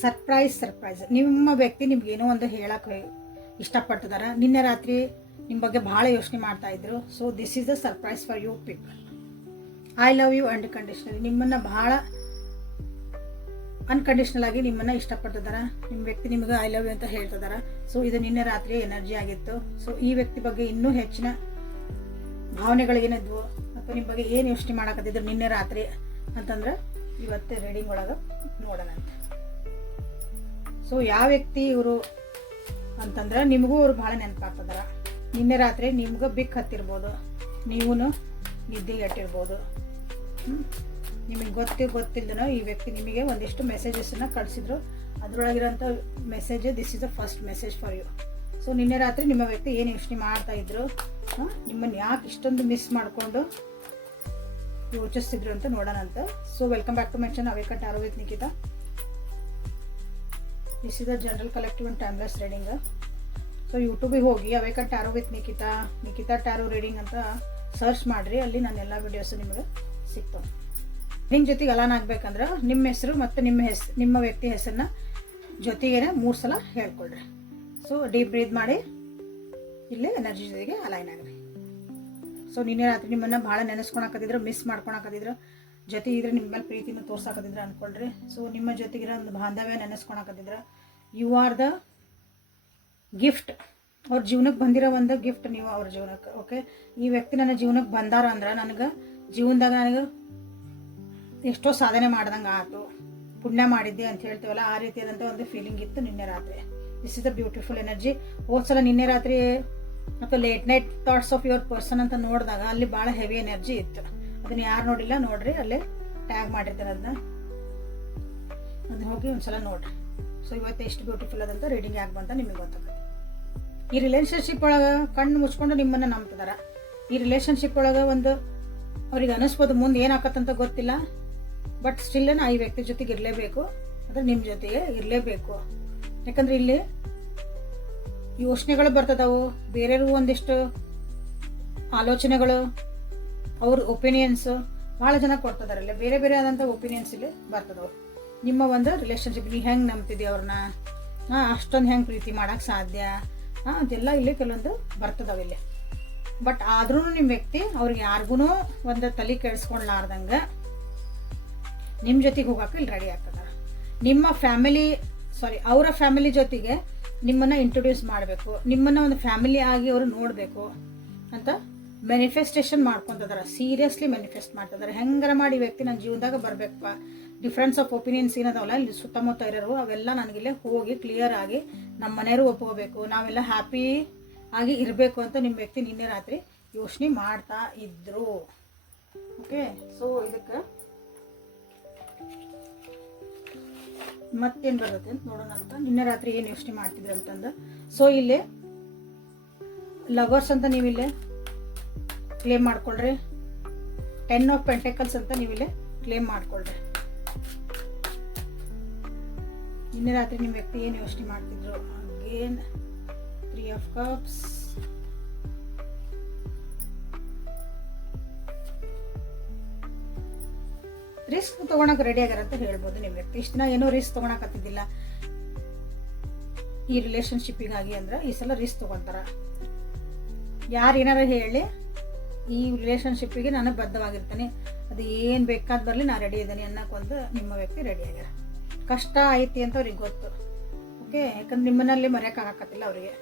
Surprise ನಿಮ್ಮ ವ್ಯಕ್ತಿ ನಿಮ್ಗೆ ಏನೋ ಒಂದು ಹೇಳಕ್ಕೆ ಇಷ್ಟಪಟ್ಟಿದಾರ. ನಿನ್ನೆ ರಾತ್ರಿ ನಿಮ್ಮ ಬಗ್ಗೆ ಭಾಳ ಯೋಚನೆ ಮಾಡ್ತಾ ಇದ್ರು. So this is the surprise for you people. I love you unconditionally. ನಿಮ್ಮನ್ನು ಭಾಳ ಅನ್ಕಂಡೀಷನಲ್ ಆಗಿ ನಿಮ್ಮನ್ನು ಇಷ್ಟಪಟ್ಟಿದಾರ. ನಿಮ್ಮ ವ್ಯಕ್ತಿ ನಿಮಗೆ ಐ ಲವ್ ಯು ಅಂತ ಹೇಳ್ತಿದಾರ. ಸೊ ಇದು ನಿನ್ನೆ ರಾತ್ರಿ ಎನರ್ಜಿ ಆಗಿತ್ತು. ಸೊ ಈ ವ್ಯಕ್ತಿ ಬಗ್ಗೆ ಇನ್ನೂ ಹೆಚ್ಚಿನ ಭಾವನೆಗಳಿಗೇನಿದ್ವು ಅಥವಾ ನಿಮ್ಮ ಬಗ್ಗೆ ಏನು ಯೋಚನೆ ಮಾಡಕತ್ತಿದ್ರು ನಿನ್ನೆ ರಾತ್ರಿ ಅಂತಂದ್ರೆ ಇವತ್ತು ರೀಡಿಂಗ್ ಒಳಗೆ ನೋಡೋಣ ಅಂತ. ಸೊ ಯಾವ ವ್ಯಕ್ತಿ ಇವರು ಅಂತಂದ್ರೆ ನಿಮಗೂ ಅವ್ರು ಭಾಳ ನೆನಪಾಗ್ತದಾರ. ನಿನ್ನೆ ರಾತ್ರಿ ನಿಮ್ಗೆ ಬಿಕ್ ಹತ್ತಿರ್ಬೋದು, ನೀವೂ ನಿದ್ದೆಗೆಟ್ಟಿರ್ಬೋದು. ನಿಮಗೆ ಗೊತ್ತಿಲ್ದನೋ ಈ ವ್ಯಕ್ತಿ ನಿಮಗೆ ಒಂದಿಷ್ಟು ಮೆಸೇಜಸ್ಸನ್ನು ಕಳಿಸಿದ್ರು. ಅದರೊಳಗಿರೋಂಥ message this is the first message for you. So ನಿನ್ನೆ ರಾತ್ರಿ ನಿಮ್ಮ ವ್ಯಕ್ತಿ ಏನು ಯೋಚನೆ ಮಾಡ್ತಾ ಇದ್ರು, ನಿಮ್ಮನ್ನು ಯಾಕೆ ಇಷ್ಟೊಂದು ಮಿಸ್ ಮಾಡಿಕೊಂಡು ಯೋಚಿಸ್ತಿದ್ರು ಅಂತ ನೋಡೋಣ ಅಂತ. So welcome back to my channel awaken tarot with Nikita. This is the general collective and timeless reading. So ಯೂಟ್ಯೂಬಿಗೆ ಹೋಗಿ awaken tarot with Nikita tarot reading ಅಂತ ಸರ್ಚ್ ಮಾಡಿರಿ. ಅಲ್ಲಿ ನನ್ನ ಎಲ್ಲ ವಿಡಿಯೋಸ್ ನಿಮಗೆ ಸಿಗ್ತವೆ. ನಿಮ್ಮ ಜೊತೆಗೆ ಅಲಾನ್ ಆಗ್ಬೇಕಂದ್ರೆ ನಿಮ್ಮ ಹೆಸರು ಮತ್ತು ನಿಮ್ಮ ವ್ಯಕ್ತಿ ಹೆಸರನ್ನ ಜೊತೆಗೇ 3 ಸಲ ಹೇಳ್ಕೊಳ್ರಿ. ಸೊ ಡೀಪ್ ಬ್ರೀತ್ ಮಾಡಿ ಇಲ್ಲೇ ಎನರ್ಜಿ ಜೊತೆಗೆ ಅಲೈನ್ ಆಗ್ರಿ. ಸೊ ನಿನ್ನೆ ರಾತ್ರಿ ನಿಮ್ಮನ್ನು ಭಾಳ ನೆನೆಸ್ಕೊಳಕತ್ತಿದ್ರು, ಮಿಸ್ ಮಾಡ್ಕೊಳಕತ್ತಿದ್ರು, ಜೊತೆ ಇದ್ರೆ ನಿಮ್ಮ ಮೇಲೆ ಪ್ರೀತಿನ ತೋರ್ಸಾಕತ್ತಿದ್ರು ಅಂದ್ಕೊಳ್ರಿ. ಸೊ ನಿಮ್ಮ ಜೊತೆಗಿರೋ ಒಂದು ಬಾಂಧವ್ಯ ನೆನೆಸ್ಕೊಳಕತ್ತಿದ್ರು. You are the gift. ಅವ್ರ ಜೀವನಕ್ಕೆ ಬಂದಿರೋ ಒಂದು ಗಿಫ್ಟ್ ನೀವು ಅವ್ರ ಜೀವನಕ್ಕೆ. ಓಕೆ, ಈ ವ್ಯಕ್ತಿ ನನ್ನ ಜೀವನಕ್ಕೆ ಬಂದಾರ ಅಂದ್ರೆ ನನಗೆ ಜೀವನದಾಗ ನನಗೆ ಎಷ್ಟೋ ಸಾಧನೆ ಮಾಡ್ದಂಗೆ ಆಯ್ತು, ಪುಣ್ಯ ಮಾಡಿದ್ದೆ ಅಂತ ಹೇಳ್ತೀವಲ್ಲ, ಆ ರೀತಿಯಾದಂಥ ಒಂದು ಫೀಲಿಂಗ್ ಇತ್ತು ನಿನ್ನೆ ರಾತ್ರಿ. This is the beautiful energy. ಹೋದ್ಸಲ ನಿನ್ನೆ ರಾತ್ರಿ ಮತ್ತು late night thoughts of your person ಅಂತ ನೋಡಿದಾಗ ಅಲ್ಲಿ ಭಾಳ ಹೆವಿ ಎನರ್ಜಿ ಇತ್ತು. ಅದನ್ನ ಯಾರು ನೋಡಿಲ್ಲ ನೋಡ್ರಿ, ಅಲ್ಲೇ ಟ್ಯಾಗ್ ಮಾಡಿರ್ತಾರೆ ಅದನ್ನ ಹೋಗಿ ಒಂದ್ಸಲ ನೋಡ್ರಿ. ಸೊ ಇವತ್ತು ಎಷ್ಟು ಬ್ಯೂಟಿಫುಲ್ ಅದಂತ ರೀಡಿಂಗ್ ಯಾಕೆ ಬಂತ ನಿಮಗೆ ಗೊತ್ತಾಗುತ್ತೆ. ಈ ರಿಲೇಷನ್ಶಿಪ್ ಒಳಗೆ ಕಣ್ಣು ಮುಚ್ಕೊಂಡು ನಿಮ್ಮನ್ನು ನಂಬ್ತಿದಾರ. ಈ ರಿಲೇಷನ್ಶಿಪ್ ಒಳಗೆ ಒಂದು ಅವ್ರಿಗೆ ಅನಿಸ್ಬೋದು ಮುಂದೆ ಏನಾಗತ್ತಂತ ಗೊತ್ತಿಲ್ಲ, ಬಟ್ ಸ್ಟಿಲ್ ನಾ ಈ ವ್ಯಕ್ತಿ ಜೊತೆಗೆ ಇರಲೇಬೇಕು, ಅಂದರೆ ನಿಮ್ಮ ಜೊತೆಗೆ ಇರಲೇಬೇಕು. ಯಾಕಂದ್ರೆ ಇಲ್ಲಿ ಯೋಚನೆಗಳು ಬರ್ತದವು, ಬೇರೆಯವ್ರಿಗೂ ಒಂದಿಷ್ಟು ಆಲೋಚನೆಗಳು, ಅವ್ರ ಒಪಿನಿಯನ್ಸ್ ಭಾಳ ಜನ ಕೊಡ್ತಿದಾರಲ್ಲ, ಬೇರೆ ಬೇರೆ ಆದಂಥ ಒಪಿನಿಯನ್ಸ್ ಇಲ್ಲಿ ಬರ್ತದವು. ನಿಮ್ಮ ಒಂದು ರಿಲೇಷನ್ಶಿಪ್ ನೀವು ಹೆಂಗೆ ನಂಬ್ತಿದ್ದೀವಿ ಅವ್ರನ್ನ, ಅಷ್ಟೊಂದು ಹೆಂಗೆ ಪ್ರೀತಿ ಮಾಡೋಕ್ಕೆ ಸಾಧ್ಯ, ಅದೆಲ್ಲ ಇಲ್ಲಿ ಕೆಲವೊಂದು ಬರ್ತದವು ಇಲ್ಲಿ. ಬಟ್ ಆದ್ರೂ ನಿಮ್ಮ ವ್ಯಕ್ತಿ ಅವ್ರಿಗೆ ಯಾರಿಗೂ ಒಂದು ತಲೆ ಕೆಡಿಸ್ಕೊಳ್ಲಾರ್ದಂಗೆ ನಿಮ್ಮ ಜೊತೆಗೆ ಹೋಗಕ್ಕೆ ಇಲ್ಲಿ ರೆಡಿ ಆಗ್ತದ. ನಿಮ್ಮ ಅವರ ಫ್ಯಾಮಿಲಿ ಜೊತೆಗೆ ನಿಮ್ಮನ್ನು ಇಂಟ್ರೊಡ್ಯೂಸ್ ಮಾಡಬೇಕು, ನಿಮ್ಮನ್ನು ಒಂದು ಫ್ಯಾಮಿಲಿ ಆಗಿ ಅವರು ನೋಡಬೇಕು ಅಂತ ಮ್ಯಾನಿಫೆಸ್ಟೇಷನ್ ಮಾಡ್ಕೊತಿದಾರೆ. ಸೀರಿಯಸ್ಲಿ ಮ್ಯಾನಿಫೆಸ್ಟ್ ಮಾಡ್ತಿದ್ದಾರೆ. ಹೆಂಗಾರ ಮಾಡಿ ವ್ಯಕ್ತಿ ನನ್ನ ಜೀವನದಾಗ ಬರಬೇಕಪ್ಪ. ಡಿಫ್ರೆನ್ಸ್ ಆಫ್ ಒಪಿನಿಯನ್ಸ್ ಏನದಾವಲ್ಲ ಇಲ್ಲಿ ಸುತ್ತಮುತ್ತ ಇರೋರು ಅವೆಲ್ಲ ನನಗಿಲ್ಲೇ ಹೋಗಿ ಕ್ಲಿಯರ್ ಆಗಿ ನಮ್ಮ ಮನೆಯವರು ಒಪ್ಕೋಬೇಕು, ನಾವೆಲ್ಲ ಹ್ಯಾಪಿ ಆಗಿ ಇರಬೇಕು ಅಂತ ನಿಮ್ಮ ವ್ಯಕ್ತಿ ನಿನ್ನೆ ರಾತ್ರಿ ಯೋಚನೆ ಮಾಡ್ತಾ ಇದ್ರು. ಓಕೆ, ಸೊ ಇದಕ್ಕೆ ಮತ್ತೇನು ಬರುತ್ತೆ ಅಂತ ನೋಡೋಣ ಅಂತ. ನಿನ್ನೆ ರಾತ್ರಿ ಏನು ಯೋಚನೆ ಮಾಡ್ತಿದ್ರು ಅಂತಂದು. ಸೊ ಇಲ್ಲಿ ಲವರ್ಸ್ ಅಂತ ನೀವಿಲ್ಲೇ ಕ್ಲೇಮ್ ಮಾಡ್ಕೊಳ್ರಿ. 10 ಆಫ್ ಪೆಂಟೆಕಲ್ಸ್ ಅಂತ ನೀವಿಲ್ಲೇ ಕ್ಲೇಮ್ ಮಾಡ್ಕೊಳ್ರಿ. ನಿನ್ನೆ ರಾತ್ರಿ ನಿಮ್ಮ ವ್ಯಕ್ತಿ ಏನು ಯೋಚನೆ ಮಾಡ್ತಿದ್ರು. ಅಗೇನ್ 3 ಆಫ್ ಕಪ್ಸ್, ರಿಸ್ಕ್ ತಗೊಳಕ್ ರೆಡಿ ಆಗ್ಯಾರ ಅಂತ ಹೇಳ್ಬೋದು ನಿಮ್ಮ ವ್ಯಕ್ತಿ. ಇಷ್ಟು ದಿನ ಏನೋ ರಿಸ್ಕ್ ತಗೊಳಕತ್ತಿದ್ದಿಲ್ಲ ಈ ರಿಲೇಷನ್ಶಿಪ್ಪಿಗಾಗಿ ಅಂದ್ರೆ ಈ ಸಲ ರಿಸ್ಕ್ ತಗೊಂತಾರ. ಯಾರು ಏನಾರ ಹೇಳಿ ಈ ರಿಲೇಷನ್ಶಿಪ್ಪಿಗೆ ನಾನು ಬದ್ಧವಾಗಿರ್ತೀನಿ, ಅದು ಏನು ಬೇಕಾದ್ ಬರಲಿ ನಾ ರೆಡಿ ಇದ್ದೀನಿ ಅನ್ನೋಕ್ಕೊಂದು ನಿಮ್ಮ ವ್ಯಕ್ತಿ ರೆಡಿ ಆಗ್ಯಾರ. ಕಷ್ಟ ಐತಿ ಅಂತ ಅವ್ರಿಗೆ ಗೊತ್ತು. ಓಕೆ, ಯಾಕಂದ್ರೆ ನಿಮ್ಮನಲ್ಲಿ ಮರೆಯೋಕ್ಕಾಗತ್ತಿಲ್ಲ ಅವರಿಗೆ.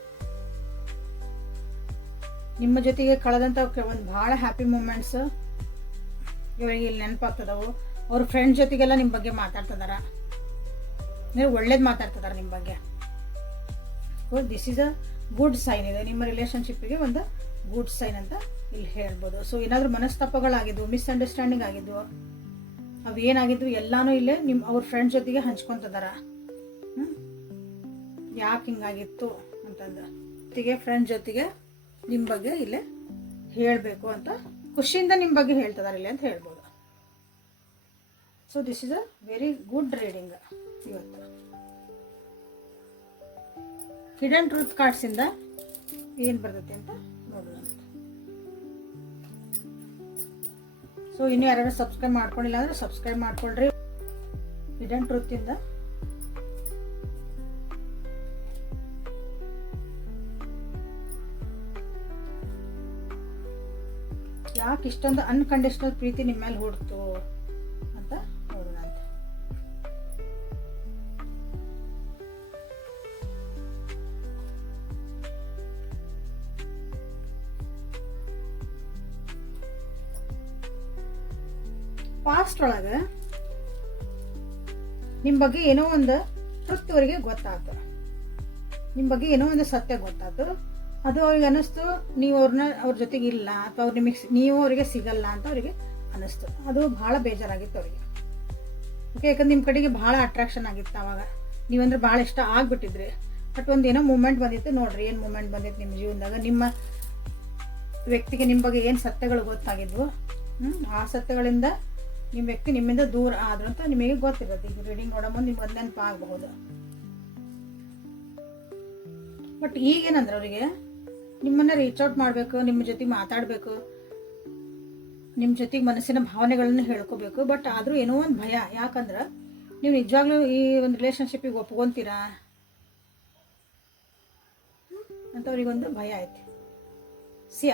ನಿಮ್ಮ ಜೊತೆಗೆ ಕಳೆದಂಥ ಒಂದು ಭಾಳ ಹ್ಯಾಪಿ ಮೂಮೆಂಟ್ಸ್ ಇವರಿಗೆ ಇಲ್ಲಿ ನೆನಪಾಗ್ತದವು. ಅವ್ರ ಫ್ರೆಂಡ್ಸ್ ಜೊತೆಗೆಲ್ಲ ನಿಮ್ಮ ಬಗ್ಗೆ ಮಾತಾಡ್ತಿದಾರ, ನೀವು ಒಳ್ಳೇದು ಮಾತಾಡ್ತಿದಾರೆ ನಿಮ್ಮ ಬಗ್ಗೆ. This is a good sign. ಇದೆ ನಿಮ್ಮ ರಿಲೇಷನ್ಶಿಪ್ಪಿಗೆ ಒಂದು ಗುಡ್ ಸೈನ್ ಅಂತ ಇಲ್ಲಿ ಹೇಳ್ಬೋದು. ಸೊ ಏನಾದರೂ ಮನಸ್ತಾಪಗಳಾಗಿದ್ವು, ಮಿಸ್ಅಂಡರ್ಸ್ಟ್ಯಾಂಡಿಂಗ್ ಆಗಿದ್ವು, ಅವೇನಾಗಿದ್ವು ಎಲ್ಲಾನು ಇಲ್ಲೇ ಅವ್ರ ಫ್ರೆಂಡ್ಸ್ ಜೊತೆಗೆ ಹಂಚ್ಕೊತಿದಾರ. ಯಾಕೆ ಹಿಂಗಾಗಿತ್ತು ಅಂತಂದು ಜೊತೆಗೆ ಫ್ರೆಂಡ್ಸ್ ಜೊತೆಗೆ ನಿಮ್ಮ ಬಗ್ಗೆ ಇಲ್ಲೇ ಹೇಳಬೇಕು ಅಂತ ಖುಷಿಯಿಂದ ನಿಮ್ಮ ಬಗ್ಗೆ ಹೇಳ್ತಿದಾರೆ ಇಲ್ಲಿ ಅಂತ ಹೇಳ್ಬೋದು. So this is a very good reading ಇವತ್ತು. ಹಿಡನ್ ಟ್ರೂತ್ ಕಾರ್ಡ್ಸಿಂದ ಏನು ಬರ್ತೈತೆ ಅಂತ ನೋಡೋಣ. ಸೊ ಇನ್ನೂ ಯಾರು ಸಬ್ಸ್ಕ್ರೈಬ್ ಮಾಡ್ಕೊಂಡಿಲ್ಲ ಅಂದರೆ ಸಬ್ಸ್ಕ್ರೈಬ್ ಮಾಡ್ಕೊಳ್ರಿ. ಹಿಡನ್ ಟ್ರೂತಿಂದ ಯಾಕೆ ಇಷ್ಟೊಂದು ಅನ್ಕಂಡೀಷನಲ್ ಪ್ರೀತಿ ನಿಮ್ಮ ಮೇಲೆ ಹುಡ್ತು ಅಂತ ನೋಡೋಣ ಅಂತ. ಪಾಸ್ಟ್ ಒಳಗೆ ನಿಮ್ಮ ಬಗ್ಗೆ ಏನೋ ಒಂದು ಟ್ರುತ್ ಅವರಿಗೆ ಗೊತ್ತಾಯ್ತು, ನಿಮ್ಮ ಬಗ್ಗೆ ಏನೋ ಒಂದು ಸತ್ಯ ಗೊತ್ತಾಯ್ತು. ಅದು ಅವ್ರಿಗೆ ಅನ್ನಿಸ್ತು ನೀವು ಅವ್ರ ಜೊತೆಗೆ ಇಲ್ಲ, ಅಥವಾ ಅವ್ರು ನೀವು ಅವರಿಗೆ ಸಿಗಲ್ಲ ಅಂತ ಅವರಿಗೆ ಅನ್ನಿಸ್ತು. ಅದು ಭಾಳ ಬೇಜಾರಾಗಿತ್ತು ಅವರಿಗೆ. ಓಕೆ, ಯಾಕಂದ್ರೆ ನಿಮ್ಮ ಕಡೆಗೆ ಭಾಳ ಅಟ್ರಾಕ್ಷನ್ ಆಗಿತ್ತು ಆವಾಗ, ನೀವಂದ್ರೆ ಭಾಳ ಇಷ್ಟ ಆಗಿಬಿಟ್ಟಿದ್ರಿ. ಬಟ್ ಒಂದು ಏನೋ ಮೂಮೆಂಟ್ ಬಂದಿತ್ತು. ನೋಡ್ರಿ ಏನು ಮೂಮೆಂಟ್ ಬಂದಿತ್ತು ನಿಮ್ಮ ಜೀವನದಾಗ. ನಿಮ್ಮ ವ್ಯಕ್ತಿಗೆ ನಿಮ್ಮ ಬಗ್ಗೆ ಏನು ಸತ್ಯಗಳು ಗೊತ್ತಾಗಿದ್ವು, ಆ ಸತ್ಯಗಳಿಂದ ನಿಮ್ಮ ವ್ಯಕ್ತಿ ನಿಮ್ಮಿಂದ ದೂರ ಆದ್ರು ಅಂತ ನಿಮಗೆ ಗೊತ್ತಿರುತ್ತೆ. ಈಗ ರೀಡಿಂಗ್ ನೋಡೋ ಮುಂದೆ ನಿಮ್ಗೆ ನೆನಪು ಆಗಬಹುದು. ಬಟ್ ಈಗೇನಂದ್ರೆ ಅವರಿಗೆ ನಿಮ್ಮನ್ನ ರೀಚ್ ಔಟ್ ಮಾಡಬೇಕು, ನಿಮ್ಮ ಜೊತೆಗೆ ಮಾತಾಡಬೇಕು, ನಿಮ್ಮ ಜೊತೆಗೆ ಮನಸ್ಸಿನ ಭಾವನೆಗಳನ್ನು ಹೇಳ್ಕೋಬೇಕು. ಬಟ್ ಆದರೂ ಏನೋ ಒಂದು ಭಯ. ಯಾಕಂದ್ರೆ ನೀವು ನಿಜವಾಗ್ಲೂ ಈ ಒಂದು ರಿಲೇಷನ್ಶಿಪ್ಪಿಗೆ ಒಪ್ಕೊಂತೀರಾ ಅಂತ ಅವ್ರಿಗೊಂದು ಭಯ ಐತಿ.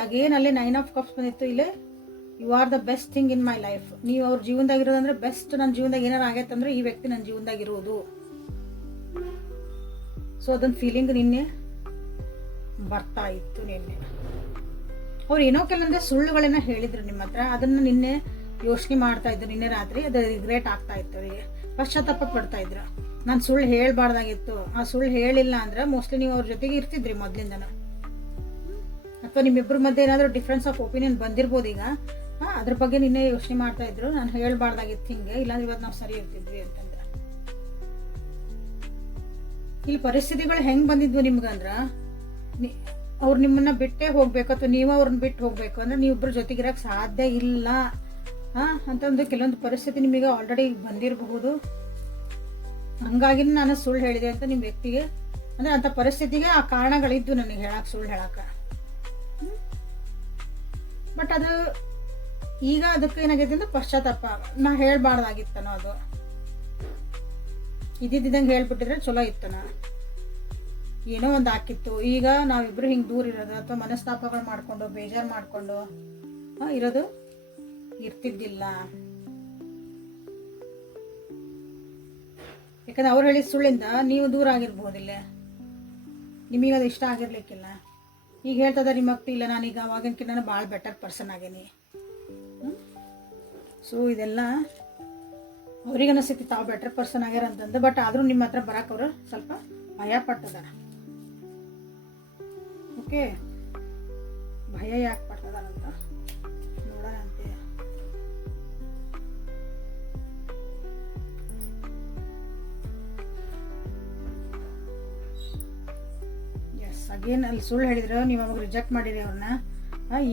ಅಗೇನ್ ಅಲ್ಲಿ 9 ಆಫ್ ಕಪ್ಸ್ ಬಂದಿತ್ತು. ಇಲ್ಲೇ you are the best thing in my life. ನೀವು ಅವ್ರ ಜೀವನದಾಗಿರೋದಂದ್ರೆ ಬೆಸ್ಟ್. ನನ್ನ ಜೀವನದಾಗ ಏನಾರು ಆಗೈತಂದ್ರೆ ಈ ವ್ಯಕ್ತಿ ನನ್ನ ಜೀವನದಾಗಿರೋದು. ಸೊ ಅದೊಂದು ಫೀಲಿಂಗ್ ನಿನ್ನೆ ಬರ್ತಾ ಇತ್ತು. ನಿನ್ನೆ ಅವ್ರು ಏನೋ ಕೆಲವೊಂದು ಸುಳ್ಳುಗಳನ್ನ ಹೇಳಿದ್ರು ನಿಮ್ಮ ಹತ್ರ. ಅದನ್ನ ನಿನ್ನೆ ಯೋಚನೆ ಮಾಡ್ತಾ ಇದ್ರು. ನಿನ್ನೆ ರಾತ್ರಿ ಅದು ರಿಗ್ರೆಟ್ ಆಗ್ತಾ ಇತ್ತು ಅವರಿಗೆ. ಪಶ್ಚಾತ್ತಾಪ ಪಡ್ತಾ ಇದ್ರು. ನಾನು ಸುಳ್ಳು ಹೇಳ್ಬಾರ್ದಾಗಿತ್ತು. ಆ ಸುಳ್ಳು ಹೇಳಿಲ್ಲ ಅಂದ್ರೆ ಮೋಸ್ಟ್ಲಿ ನೀವು ಅವ್ರ ಜೊತೆಗೆ ಇರ್ತಿದ್ರಿ ಮೊದ್ಲಿಂದನ. ಅಥವಾ ನಿಮ್ಮಿಬ್ಬರ ಮಧ್ಯೆ ಏನಾದರೂ ಡಿಫ್ರೆನ್ಸ್ ಆಫ್ ಒಪಿನಿಯನ್ ಬಂದಿರ್ಬೋದು. ಈಗ ಅದ್ರ ಬಗ್ಗೆ ನಿನ್ನೆ ಯೋಚನೆ ಮಾಡ್ತಾ ಇದ್ರು. ನಾನು ಹೇಳ್ಬಾರ್ದಾಗಿತ್ತು ಹಿಂಗೆ, ಇಲ್ಲಾಂದ್ರೆ ಇವತ್ತು ನಾವು ಸರಿ ಇರ್ತಿದ್ವಿ ಅಂತಂದ್ರೆ. ಇಲ್ಲಿ ಪರಿಸ್ಥಿತಿಗಳು ಹೆಂಗ್ ಬಂದಿದ್ವು ನಿಮ್ಗಂದ್ರ, ಅವ್ರು ನಿಮ್ಮನ್ನ ಬಿಟ್ಟೇ ಹೋಗ್ಬೇಕು ಅಥವಾ ನೀವು ಅವ್ರನ್ನ ಬಿಟ್ಟು ಹೋಗ್ಬೇಕು ಅಂದ್ರೆ ನೀವಿಬ್ರು ಜೊತೆಗಿರಕ್ ಸಾಧ್ಯ ಇಲ್ಲ ಅಂತಂದು ಕೆಲವೊಂದು ಪರಿಸ್ಥಿತಿ ನಿಮಗೆ ಆಲ್ರೆಡಿ ಬಂದಿರಬಹುದು. ಹಂಗಾಗಿ ನಾನು ಸುಳ್ಳು ಹೇಳಿದೆ ಅಂತ ನಿಮ್ಮ ವ್ಯಕ್ತಿಗೆ ಅಂದ್ರೆ ಅಂತ ಪರಿಸ್ಥಿತಿಗೆ ಆ ಕಾರಣಗಳಿದ್ದು ನನಗೆ ಹೇಳಕ್, ಸುಳ್ಳು ಹೇಳಕ. ಬಟ್ ಅದು ಈಗ ಅದಕ್ಕೆ ಏನಾಗೈತೆ ಅಂದ್ರೆ ಪಶ್ಚಾತ್ತಾಪ. ನಾ ಹೇಳ್ಬಾರ್ದಾಗಿತ್ತನೋ, ಅದು ಇದ್ದಿದ್ದಂಗೆ ಹೇಳ್ಬಿಟ್ಟಿದ್ರೆ ಚಲೋ ಇತ್ತನ, ಏನೋ ಒಂದು ಹಾಕಿತ್ತು. ಈಗ ನಾವಿಬ್ರು ಹಿಂಗೆ ದೂರ ಇರೋದು ಅಥವಾ ಮನಸ್ತಾಪಗಳು ಮಾಡ್ಕೊಂಡು ಬೇಜಾರು ಮಾಡ್ಕೊಂಡು ಇರೋದು ಇರ್ತಿದ್ದಿಲ್ಲ. ಯಾಕಂದ್ರೆ ಅವ್ರು ಹೇಳಿದ ಸುಳ್ಳಿಂದ ನೀವು ದೂರ ಆಗಿರ್ಬೋದಿಲ್ಲ, ನಿಮಗೆ ಅದು ಇಷ್ಟ ಆಗಿರ್ಲಿಕ್ಕಿಲ್ಲ. ಈಗ ಹೇಳ್ತದ ನಿಮ್ಮ ಅಕ್ಕ ಇಲ್ಲ, ನಾನೀಗ ಅವಾಗಿನಕಿನ್ನ ನಾನು ಭಾಳ ಬೆಟರ್ ಪರ್ಸನ್ ಆಗೇನಿ. ಸೊ ಇದೆಲ್ಲ ಅವ್ರಿಗೆ ಅನಿಸ್ತೈತಿ ತಾವು ಬೆಟರ್ ಪರ್ಸನ್ ಆಗ್ಯಾರ ಅಂತಂದು. ಬಟ್ ಆದರೂ ನಿಮ್ಮ ಹತ್ರ ಬರಕ್ಕೆ ಅವರು ಸ್ವಲ್ಪ ಭಯ ಪಡ್ತದಾರ. ಓಕೆ, ಭಯ ಯಾಕೆ ಪಡ್ತದಾರಂತ ನೋಡೋಣ ಅಂತೆ. ಎಸ್, ಅಗೇನ್ ಅಲ್ಲಿ ಸುಳ್ಳು ಹೇಳಿದ್ರು, ನೀವು ಅವಾಗ ರಿಜೆಕ್ಟ್ ಮಾಡಿರಿ ಅವ್ರನ್ನ,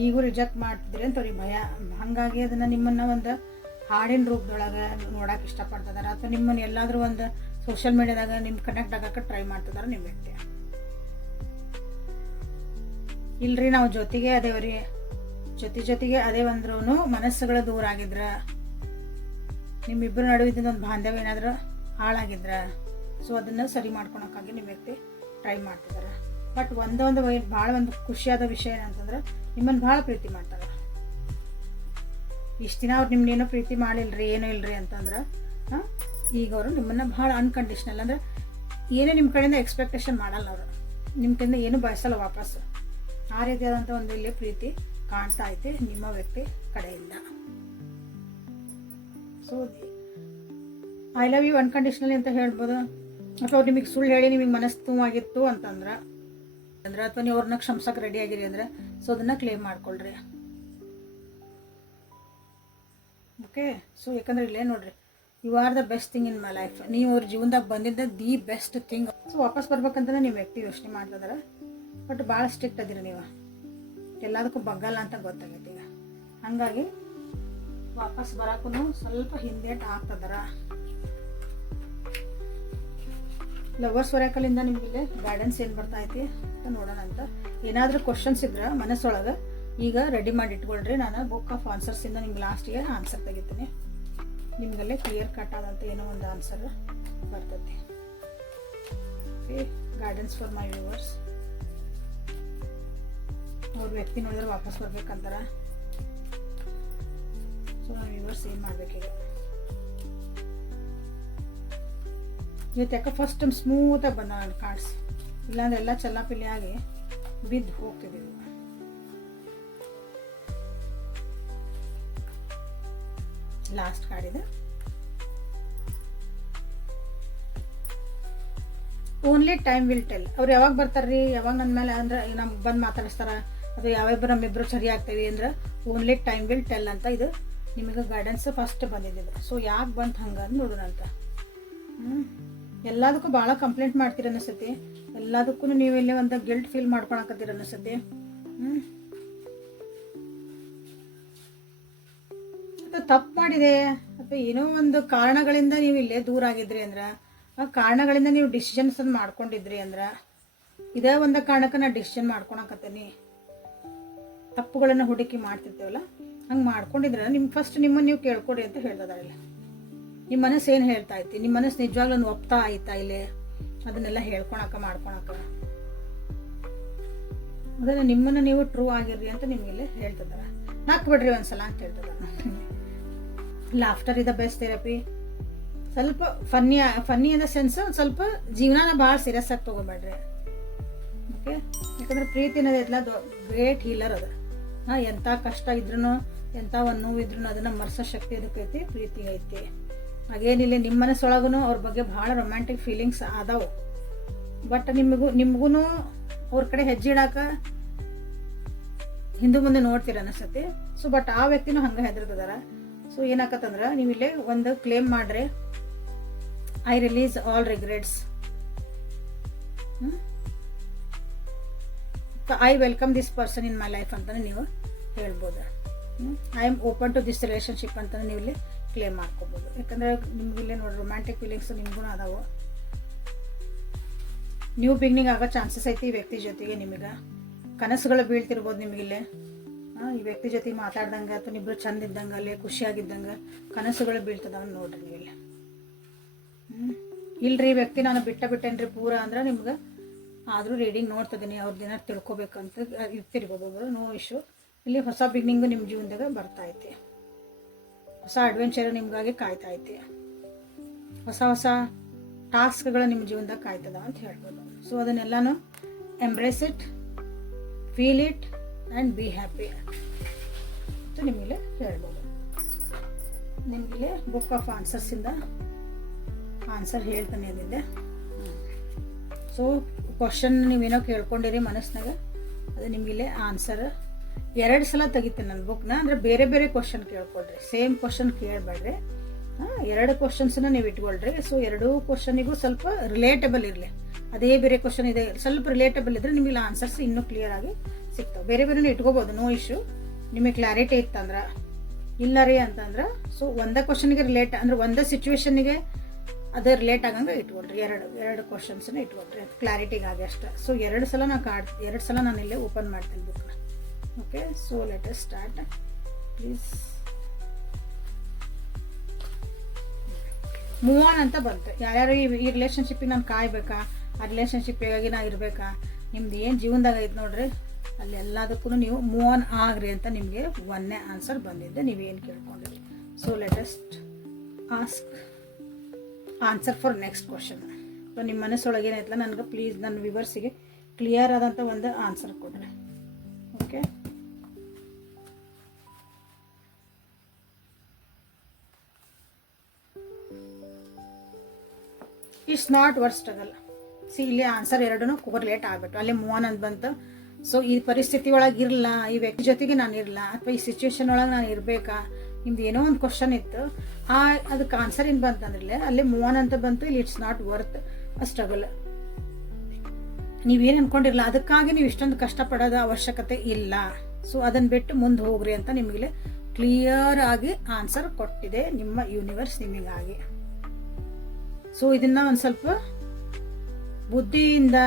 ಈಗೂ ರಿಜೆಕ್ಟ್ ಮಾಡ್ತಿದ್ರಿ ಅಂತ ಅವ್ರಿಗೆ ಭಯ. ಹಾಗಾಗಿ ಅದನ್ನ ನಿಮ್ಮನ್ನ ಒಂದು ಹಾಡಿನ ರೂಪದೊಳಗೆ ನೋಡಕ್ಕೆ ಇಷ್ಟಪಡ್ತಿದಾರ, ಅಥವಾ ನಿಮ್ಮನ್ನ ಎಲ್ಲಾದ್ರೂ ಒಂದು ಸೋಷಿಯಲ್ ಮೀಡಿಯಾದಾಗ ನಿಮ್ ಕನೆಕ್ಟ್ ಆಗಕ್ಕೆ ಟ್ರೈ ಮಾಡ್ತಿದಾರ ನಿಮ್ಮ ವ್ಯಕ್ತಿ. ಇಲ್ರಿ ನಾವು ಜೊತೆಗೆ ಅದೇವ್ರಿ, ಜೊತೆಗೆ ಅದೇ ಅಂದ್ರೂ ಮನಸ್ಸುಗಳ ದೂರ ಆಗಿದ್ರ, ನಿಮ್ಮಿಬ್ಬರ ನಡುವಿದ್ದ ಒಂದು ಬಾಂಧವ್ಯ ಏನಾದ್ರೂ ಹಾಳಾಗಿದ್ರ, ಸೊ ಅದನ್ನ ಸರಿ ಮಾಡ್ಕೊಳಕ್ಕಾಗಿ ನಿಮ್ಮ ವ್ಯಕ್ತಿ ಟ್ರೈ ಮಾಡ್ತಿದಾರ. ಬಟ್ ಒಂದೊಂದು ಭಾಳ ಒಂದು ಖುಷಿಯಾದ ವಿಷಯ ಏನಂತಂದ್ರೆ ನಿಮ್ಮನ್ನು ಭಾಳ ಪ್ರೀತಿ ಮಾಡ್ತಾರೆ. ಇಷ್ಟು ದಿನ ಅವ್ರು ನಿಮ್ಮನ್ನೇನೋ ಪ್ರೀತಿ ಮಾಡಿಲ್ರಿ, ಏನೂ ಇಲ್ರಿ ಅಂತಂದ್ರೆ ಈಗ ಅವರು ನಿಮ್ಮನ್ನು ಭಾಳ ಅನ್ಕಂಡೀಷ್ನಲ್ ಅಂದ್ರೆ ಏನೇ ನಿಮ್ಮ ಕಡೆಯಿಂದ ಎಕ್ಸ್ಪೆಕ್ಟೇಷನ್ ಮಾಡಲ್ಲ. ಅವರು ನಿಮ್ಮ ಕಡೆಯಿಂದ ಏನು ಬಯಸಲ್ಲ ವಾಪಸ್. ಆ ರೀತಿಯಾದಂಥ ಒಂದು ಇಲ್ಲಿ ಪ್ರೀತಿ ಕಾಣ್ತಾ ಐತಿ ನಿಮ್ಮ ವ್ಯಕ್ತಿ ಕಡೆಯಿಂದ. So I love you unconditionally ಅಂತ ಹೇಳ್ಬೋದು. ಅಥವಾ ಅವ್ರು ನಿಮಗೆ ಸುಳ್ಳು ಹೇಳಿ ನಿಮಗೆ ಮನಸ್ಸು ನೋವಾಗಿತ್ತು ಅಂತಂದ್ರೆ ಅಥವಾ ನೀವು ಅವ್ರನ್ನ ಕ್ಷಮಿಸಕ್ಕೆ ರೆಡಿ ಆಗಿರಿ ಅಂದ್ರೆ ಸೊ ಅದನ್ನ ಕ್ಲೇಮ್ ಮಾಡ್ಕೊಳ್ರಿ. ಓಕೆ, ಸೊ ಯಾಕಂದ್ರೆ ಇಲ್ಲೇ ನೋಡ್ರಿ, you are the best thing in my life. ನೀವು ಅವ್ರ ಜೀವನದಾಗ ಬಂದಿದ್ದ ದಿ ಬೆಸ್ಟ್ ಥಿಂಗ್. ಸೊ ವಾಪಸ್ ಬರ್ಬೇಕಂತಾನೆ ನೀವು ವ್ಯಕ್ತಿ ಯೋಚನೆ ಮಾಡ್ತಿದಾರ. ಬಟ್ ಭಾಳ ಸ್ಟ್ರಿಕ್ಟ್ ಅದಿರಿ ನೀವು, ಎಲ್ಲದಕ್ಕೂ ಬಗ್ಗಲ್ಲ ಅಂತ ಗೊತ್ತಾಗೈತಿ ಈಗ. ಹಂಗಾಗಿ ವಾಪಸ್ ಬರಕ್ಕೂ ಸ್ವಲ್ಪ ಹಿಂದೇಟ್ ಆಗ್ತದಾರ. ಲವರ್ಸ್ ವರಾಕಲಿಂದ ನಿಮ್ಗೆ ಗೈಡೆನ್ಸ್ ಏನು ಬರ್ತಾ ಐತಿ ಅಂತ ನೋಡೋಣ ಅಂತ. ಏನಾದರೂ ಕ್ವಶನ್ಸ್ ಇದ್ರೆ ಮನಸ್ಸೊಳಗೆ ಈಗ ರೆಡಿ ಮಾಡಿ ಇಟ್ಕೊಳ್ರಿ. ನಾನು ಬುಕ್ ಆಫ್ ಆನ್ಸರ್ಸಿಂದ ನಿಮ್ಗೆ ಲಾಸ್ಟಿಗೆ ಆನ್ಸರ್ ತೆಗಿತೀನಿ. ನಿಮಗಲ್ಲೇ ಕ್ಲಿಯರ್ ಕಟ್ ಆದಂಥ ಏನೋ ಒಂದು ಆನ್ಸರ್ ಬರ್ತೈತಿ. Okay, guidance for my viewers. ಅವ್ರ ವ್ಯಕ್ತಿ ನೋಡಿದ್ರೆ ವಾಪಸ್ ಬರ್ಬೇಕಂತಾರ. ಸೊ ನಾವು ವ್ಯೂವರ್ಸ್ ಏನು ಮಾಡ್ಬೇಕೀಗ, ಇವತ್ತು ಯಾಕೆ ಫಸ್ಟ್ ಟೈಮ್ ಸ್ಮೂತಾಗಿ ಬಂದ ನನ್ನ ಕಾರ್ಡ್ಸ್, ಇಲ್ಲಾಂದ್ರೆ ಎಲ್ಲ ಚಲ್ಲಾಪಿಲ್ಲಿ ಆಗಿ ಬಿದ್ದು ಹೋಗ್ತಿದ್ದೀವಿ. ಲಾಸ್ಟ್ ಕಾರ್ಡ್ ಇದೆ. Only time will tell. ಅವ್ರು ಯಾವಾಗ ಬರ್ತಾರ್ರಿ, ಯಾವಾಗ ನನ್ನ ಮೇಲೆ ಅಂದ್ರೆ ನಮ್ಗೆ ಬಂದು ಮಾತಾಡಿಸ್ತಾರ, ಅದು ಯಾವ್ಯಾವ ನಮ್ಮಿಬ್ರು ಸರಿ ಆಗ್ತೇವೆ ಅಂದ್ರೆ ಓನ್ಲಿ ಟೈಮ್ ವಿಲ್ ಟೆಲ್ ಅಂತ ಇದು ನಿಮಗೆ ಗೈಡೆನ್ಸ್ ಫಸ್ಟ್ ಬಂದಿದ್ದು. ಸೊ ಯಾಕೆ ಬಂತು ಹಂಗೆ ನೋಡೋಣ ಅಂತ. ಎಲ್ಲದಕ್ಕೂ ಭಾಳ ಕಂಪ್ಲೇಂಟ್ ಮಾಡ್ತೀರ ಅನಿಸ್ತೈತಿ, ಎಲ್ಲದಕ್ಕೂ ನೀವು ಇಲ್ಲೇ ಒಂದು ಗಿಲ್ಟ್ ಫೀಲ್ ಮಾಡ್ಕೊಳಕತ್ತೀರ ಅನಿಸ್ತೈತಿ. ಅಥವಾ ತಪ್ಪು ಮಾಡಿದೆ ಅಥವಾ ಏನೋ ಒಂದು ಕಾರಣಗಳಿಂದ ನೀವು ಇಲ್ಲೇ ದೂರ ಆಗಿದ್ರಿ ಅಂದ್ರೆ, ಆ ಕಾರಣಗಳಿಂದ ನೀವು ಡಿಸಿಷನ್ಸ್ ಮಾಡ್ಕೊಂಡಿದ್ರಿ ಅಂದ್ರೆ, ಇದೇ ಒಂದು ಕಾರಣಕ್ಕೆ ನಾ ಡಿಸಿಷನ್ ಮಾಡ್ಕೊಳಕತ್ತೀನಿ, ತಪ್ಪುಗಳನ್ನು ಹುಡುಕಿ ಮಾಡ್ತಿರ್ತೇವಲ್ಲ ಹಂಗೆ ಮಾಡ್ಕೊಂಡಿದ್ರೆ ನಿಮ್ಗೆ ಫಸ್ಟ್ ನಿಮ್ಮನ್ನು ನೀವು ಕೇಳ್ಕೊಡಿ ಅಂತ ಹೇಳ್ತದಾರಿಲ್ಲ. ನಿಮ್ಮ ಮನಸ್ಸು ಏನು ಹೇಳ್ತಾ ಐತಿ, ನಿಮ್ಮ ಮನಸ್ಸು ನಿಜವಾಗ್ಲೂ ಒಪ್ತಾ ಆಯ್ತಾ ಇಲ್ಲೇ, ಅದನ್ನೆಲ್ಲ ಹೇಳ್ಕೊಳಕ ಮಾಡ್ಕೊಳಕ, ಅದನ್ನು ನಿಮ್ಮನ್ನು ನೀವು ಟ್ರೂ ಆಗಿರ್ರಿ ಅಂತ ನಿಮಗಿಲ್ಲಿ ಹೇಳ್ತಿದ್ದಾರೆ. ನಾಕ್ ಬಿಡ್ರಿ ಒಂದ್ಸಲ ಅಂತ ಹೇಳ್ತದ. Laughter is the best therapy. ಸ್ವಲ್ಪ ಫನ್ನಿ ಇನ್ ದ ಸೆನ್ಸ್, ಸ್ವಲ್ಪ ಜೀವನಾನ ಭಾಳ ಸೀರಿಯಸ್ ಆಗಿ ತೊಗೊಬೇಡ್ರಿ. ಓಕೆ, ಯಾಕಂದ್ರೆ ಪ್ರೀತಿ ಅನ್ನೋದೈತಲ್ಲ ಗ್ರೇಟ್ ಹೀಲರ್ ಅದು. ಎಂಥ ಕಷ್ಟ ಇದ್ರೂ ಎಂಥ ಒಂದು ನೋವು ಇದ್ರೂ ಅದನ್ನು ಮರ್ಸೋ ಶಕ್ತಿ ಅದಕ್ಕೈತಿ, ಪ್ರೀತಿ ಐತಿ. ಹಾಗೇನಿಲ್ಲ, ನಿಮ್ಮ ಮನಸ್ಸೊಳಗೂ ಅವ್ರ ಬಗ್ಗೆ ಭಾಳ ರೊಮ್ಯಾಂಟಿಕ್ ಫೀಲಿಂಗ್ಸ್ ಆದಾವು. ಬಟ್ ನಿಮಗೂ ಅವ್ರ ಕಡೆ ಹೆಜ್ಜೆ ಇಡಾಕ ಹಿಂದೆ ಮುಂದೆ ನೋಡ್ತೀರ ಅನಿಸ್ತತಿ. ಸೊ ಬಟ್ ಆ ವ್ಯಕ್ತಿನೂ ಹಂಗೆ ಹೆದರ್ತಿದಾರ. ಸೊ ಏನಾಕತ್ತಂದ್ರೆ ನೀವು ಇಲ್ಲೇ ಒಂದು ಕ್ಲೇಮ್ ಮಾಡ್ರಿ, I release all regrets, I welcome this person in my life ಅಂತ ನೀವು ಹೇಳ್ಬೋದು. I am open to this relationship ಅಂತ ನೀವು ಇಲ್ಲಿ ಕ್ಲೇಮ್ ಮಾಡ್ಕೋಬೋದು. ಯಾಕಂದ್ರೆ ನಿಮ್ಗೆ ಇಲ್ಲೇ ನೋಡಿ ರೊಮ್ಯಾಂಟಿಕ್ ಫೀಲಿಂಗ್ಸ್ ನಿಮ್ಗೂ ಅದಾವು. ನ್ಯೂ ಬಿಗಿನಿಂಗ್ ಆಗೋ ಚಾನ್ಸಸ್ ಐತಿ ಈ ವ್ಯಕ್ತಿ ಜೊತೆಗೆ. ನಿಮಗೆ ಕನಸುಗಳು ಬೀಳ್ತಿರ್ಬೋದು ನಿಮಗಿಲ್ಲೇ, ಈ ವ್ಯಕ್ತಿ ಜೊತೆ ಮಾತಾಡ್ದಂಗೆ ಅಥವಾ ಇಬ್ಬರು ಚಂದ ಇದ್ದಂಗೆ ಅಲ್ಲೇ ಖುಷಿಯಾಗಿದ್ದಂಗೆ ಕನಸುಗಳು ಬೀಳ್ತದವ ನೋಡ್ರಿ ನೀವಿಲ್ಲಿ. ಇಲ್ರಿ ವ್ಯಕ್ತಿ ನಾನು ಬಿಟ್ಟೇನ್ರಿ ಪೂರ ಅಂದ್ರೆ ನಿಮ್ಗೆ ಆದರೂ ರೀಡಿಂಗ್ ನೋಡ್ತಿದ್ದೀನಿ, ಅವ್ರ ದಿನ ತಿಳ್ಕೊಬೇಕಂತ ಇರ್ತಿರ್ಬೋದು, ನೋ ಇಶ್ಯೂ. ಇಲ್ಲಿ ಹೊಸ ಬಿಗಿನಿಂಗು ನಿಮ್ಮ ಜೀವನದಾಗ ಬರ್ತಾ ಐತಿ, ಹೊಸ ಅಡ್ವೆಂಚರ್ ನಿಮ್ಗಾಗಿ ಕಾಯ್ತಾ ಐತಿ, ಹೊಸ ಹೊಸ ಟಾಸ್ಕ್ಗಳು ನಿಮ್ಮ ಜೀವನದಾಗ ಕಾಯ್ತದ ಅಂತ ಹೇಳ್ಬೋದು. ಸೊ ಅದನ್ನೆಲ್ಲನೂ embrace it, feel it and be happy ಅಂತ ನಿಮಗೆ ಹೇಳ್ಬೋದು. ನಿಮಗಿಲ್ಲಿ ಬುಕ್ ಆಫ್ ಆನ್ಸರ್ಸಿಂದ ಆನ್ಸರ್ ಹೇಳ್ತಾನೆ ಅದಿದೆ. ಸೊ ಕ್ವಶನ್ ನೀವೇನೋ ಕೇಳ್ಕೊಂಡಿರಿ ಮನಸ್ಸಿನಾಗ, ಅದು ನಿಮಗಿಲ್ಲೇ ಆನ್ಸರ್ 2 ಸಲ ತೆಗಿತೀನಿ ನನ್ನ ಬುಕ್ನ. ಅಂದರೆ ಬೇರೆ ಬೇರೆ ಕ್ವಶನ್ ಕೇಳ್ಕೊಳ್ರಿ, ಸೇಮ್ ಕ್ವಶನ್ ಕೇಳಬೇಡ್ರಿ. 2 ಕ್ವಶನ್ಸನ್ನ ನೀವು ಇಟ್ಕೊಳ್ರಿ. ಸೊ 2 ಕ್ವಶನಿಗೂ ಸ್ವಲ್ಪ ರಿಲೇಟಬಲ್ ಇರಲಿ. ಅದೇ ಬೇರೆ ಕ್ವಶನ್ ಇದೆ, ಸ್ವಲ್ಪ ರಿಲೇಟಬಲ್ ಇದ್ರೆ ನಿಮಗೆ ಆನ್ಸರ್ಸ್ ಇನ್ನೂ ಕ್ಲಿಯರ್ ಆಗಿ ಸಿಗ್ತಾವೆ. ಬೇರೆ ಬೇರೆ ಇಟ್ಕೋಬೋದು, ನೋ ಇಶ್ಯೂ. ನಿಮಗೆ ಕ್ಲಾರಿಟಿ ಇತ್ತಂದ್ರೆ, ಇಲ್ಲ ರೀ ಅಂತಂದ್ರೆ ಸೊ ಒಂದೇ ಕ್ವಶನ್ಗೆ ರಿಲೇಟ್ ಅಂದ್ರೆ ಒಂದೇ ಸಿಚುವೇಶನ್ಗೆ ಅದೇ ರಿಲೇಟ್ ಆಗಂಗೆ ಇಟ್ಕೊಳ್ರಿ. ಎರಡು ಕ್ವಶನ್ಸನ್ನ ಇಟ್ಕೊಳ್ರಿ, ಅದು ಕ್ಲಾರಿಟಿಗಾಗಿ ಅಷ್ಟೇ. ಸೊ 2 ಸಲ ನಾನು ಇಲ್ಲೇ ಓಪನ್ ಮಾಡ್ತೀನಿ ಬುಕ್ನ. Okay, so let us start please. Move on ಅಂತ ಬಂತು. ಯಾರ್ಯಾರು ಈ ರಿಲೇಷನ್ಶಿಪ್ಪಿಗೆ ನಾನು ಕಾಯ್ಬೇಕಾ, ಆ ರಿಲೇಷನ್ಶಿಪ್ಪಿಗಾಗಿ ನಾ ಇರಬೇಕಾ, ನಿಮ್ದು ಏನು ಜೀವನದಾಗ ಐತೆ ನೋಡ್ರಿ, ಅಲ್ಲಿ ಎಲ್ಲದಕ್ಕೂ ನೀವು ಮೂವ್ ಆನ್ ಆಗ್ರಿ ಅಂತ ನಿಮಗೆ ಒಂದೇ ಆನ್ಸರ್ ಬಂದಿದ್ದೆ, ನೀವೇನು ಕೇಳ್ಕೊಂಡಿರಿ. So latest ask answer for next question. So ನಿಮ್ಮ ಮನಸ್ಸೊಳಗೆ ಏನೈತಲ್ಲ ನನಗೆ ಪ್ಲೀಸ್ ನನ್ನ ವ್ಯೂವರ್ಸಿಗೆ ಕ್ಲಿಯರ್ ಆದಂಥ ಒಂದು ಆನ್ಸರ್ ಕೊಡ್ರಿ. Okay, it's not worth struggle. ಇಲ್ಲಿ ಆನ್ಸರ್ 2 ಕೋರಿಲೇಟ್ ಆಗ್ಬಿಟ್ಟು ಅಲ್ಲಿ ಮೂವ್ ಆನ್ ಅಂತ ಬಂತು. ಸೊ ಈ ಪರಿಸ್ಥಿತಿ ಒಳಗೆ ಇರಲ್ಲ, ಈ ವ್ಯಕ್ತಿ ಜೊತೆಗೆ ನಾನು ಇರಲ್ಲ, ಅಥವಾ ಈ ಸಿಚುವೇಶನ್ ಒಳಗೆ ನಾನು ಇರಬೇಕಾ, ನಿಮ್ದು ಏನೋ ಒಂದು ಕ್ವಶನ್ ಇತ್ತು, ಅದಕ್ಕೆ ಆನ್ಸರ್ ಏನು ಬಂತಂದ್ರೆ ಅಲ್ಲಿ ಮೂವ್ ಆನ್ ಅಂತ ಬಂತು. ಇಲ್ಲಿ it's not worth a struggle. ನೀವೇನು ಅನ್ಕೊಂಡಿರಲ್ಲ, ಅದಕ್ಕಾಗಿ ನೀವು ಇಷ್ಟೊಂದು ಕಷ್ಟಪಡೋದ ಅವಶ್ಯಕತೆ ಇಲ್ಲ. ಸೊ ಅದನ್ನು ಬಿಟ್ಟು ಮುಂದೆ ಹೋಗ್ರಿ ಅಂತ ನಿಮಗೆ ಕ್ಲಿಯರ್ ಆಗಿ ಆನ್ಸರ್ ಕೊಟ್ಟಿದೆ ನಿಮ್ಮ ಯೂನಿವರ್ಸ್ ನಿಮಗಾಗಿ. ಸೊ ಇದನ್ನ ಒಂದು ಸ್ವಲ್ಪ ಬುದ್ಧಿಯಿಂದ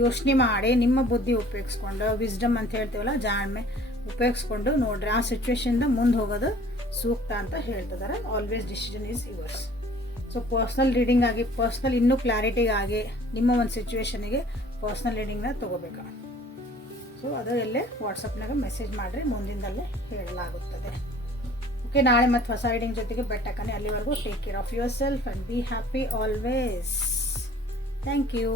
ಯೋಚನೆ ಮಾಡಿ, ನಿಮ್ಮ ಬುದ್ಧಿ ಉಪಯೋಗಿಸ್ಕೊಂಡು, ವಿಸ್ಡಮ್ ಅಂತ ಹೇಳ್ತೀವಲ್ಲ, ಜಾಣ್ಮೆ ಉಪಯೋಗಿಸ್ಕೊಂಡು ನೋಡ್ರಿ, ಆ ಸಿಚುವೇಶನ್ದ ಮುಂದೆ ಹೋಗೋದು ಸೂಕ್ತ ಅಂತ ಹೇಳ್ತಿದ್ದಾರೆ. Always decision is yours. So personal reading ಆಗಿ, ಪರ್ಸ್ನಲ್ ಇನ್ನೂ ಕ್ಲಾರಿಟಿಗಾಗಿ ನಿಮ್ಮ ಒಂದು ಸಿಚುವೇಶನಿಗೆ ಪರ್ಸ್ನಲ್ ರೀಡಿಂಗ್ನ ತೊಗೋಬೇಕು. ಸೊ ಅದು ಎಲ್ಲೇ ವಾಟ್ಸಪ್ನಾಗ ಮೆಸೇಜ್ ಮಾಡಿರಿ, ಮುಂದಿಂದಲ್ಲೇ ಹೇಳಲಾಗುತ್ತದೆ. ಓಕೆ, ನಾಳೆ ಮತ್ತೆ ಹೊಸ ರೀಡಿಂಗ್ ಜೊತೆಗೆ ಬೆಟ್ಟಕ್ಕನೆ. ಅಲ್ಲಿವರೆಗೂ take care of yourself and be happy always. Thank you.